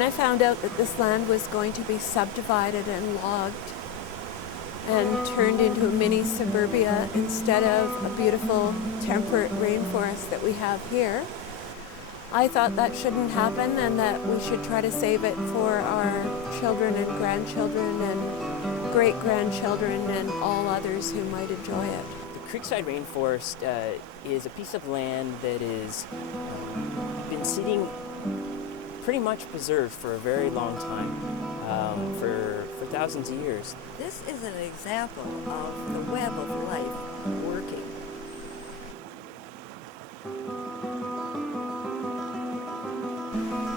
When I found out that this land was going to be subdivided and logged and turned into a mini suburbia instead of a beautiful temperate rainforest that we have here, I thought that shouldn't happen and that we should try to save it for our children and grandchildren and great-grandchildren and all others who might enjoy it. The Creekside Rainforest is a piece of land that is been sitting pretty much preserved for a very long time, for thousands of years. This is an example of the web of life working.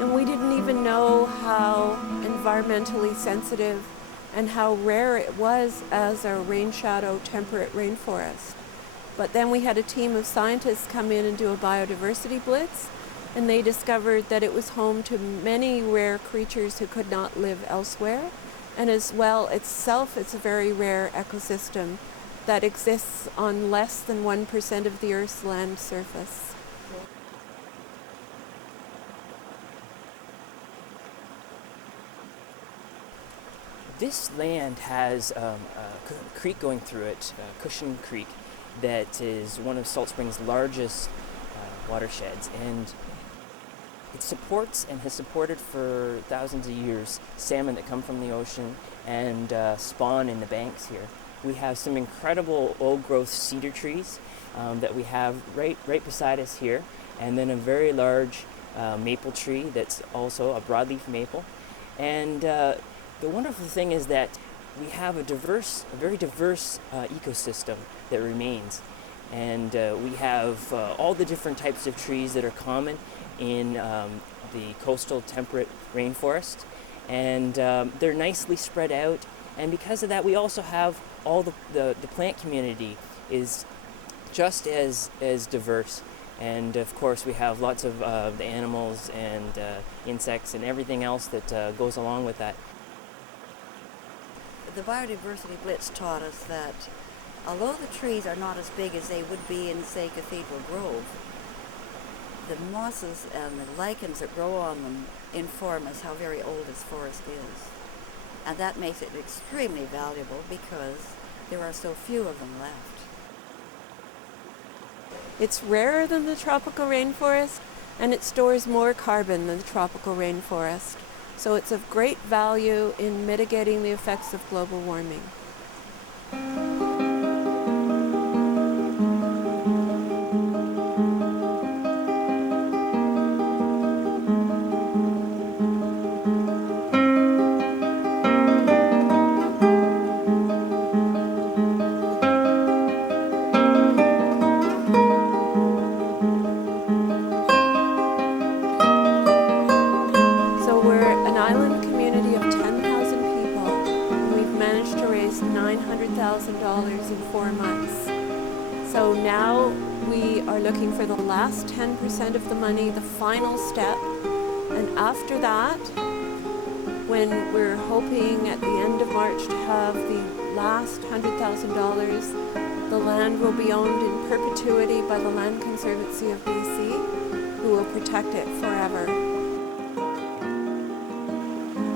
And we didn't even know how environmentally sensitive and how rare it was as a rain shadow temperate rainforest. But then we had a team of scientists come in and do a biodiversity blitz, and they discovered that it was home to many rare creatures who could not live elsewhere. And as well, itself, it's a very rare ecosystem that exists on less than 1% of the Earth's land surface. This land has a creek going through it, Cushion Creek, that is one of Salt Springs' largest watersheds, and it supports and has supported for thousands of years salmon that come from the ocean and spawn in the banks here. We have some incredible old-growth cedar trees that we have right beside us here, and then a very large maple tree that's also a broadleaf maple. And the wonderful thing is that we have a very diverse ecosystem that remains. And we have all the different types of trees that are common in the coastal temperate rainforest. And they're nicely spread out. And because of that, we also have all the plant community is just as diverse. And of course, we have lots of the animals and insects and everything else that goes along with that. The Biodiversity Blitz taught us that although the trees are not as big as they would be in, say, Cathedral Grove, the mosses and the lichens that grow on them inform us how very old this forest is. And that makes it extremely valuable because there are so few of them left. It's rarer than the tropical rainforest, and it stores more carbon than the tropical rainforest. So it's of great value in mitigating the effects of global warming. $900,000 in 4 months. So now we are looking for the last 10% of the money, the final step. And after that, when we're hoping at the end of March to have the last $100,000, the land will be owned in perpetuity by the Land Conservancy of BC, who will protect it forever.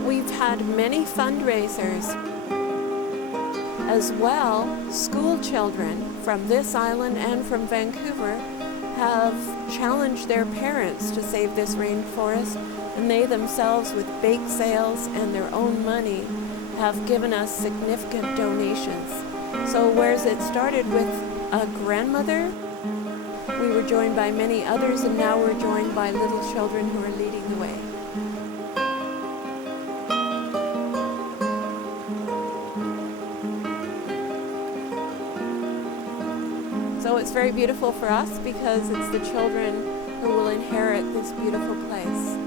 We've had many fundraisers. As well, school children from this island and from Vancouver have challenged their parents to save this rainforest, and they themselves, with bake sales and their own money, have given us significant donations. So whereas it started with a grandmother, we were joined by many others, and now we're joined by little children who are leading the way. So it's very beautiful for us because it's the children who will inherit this beautiful place.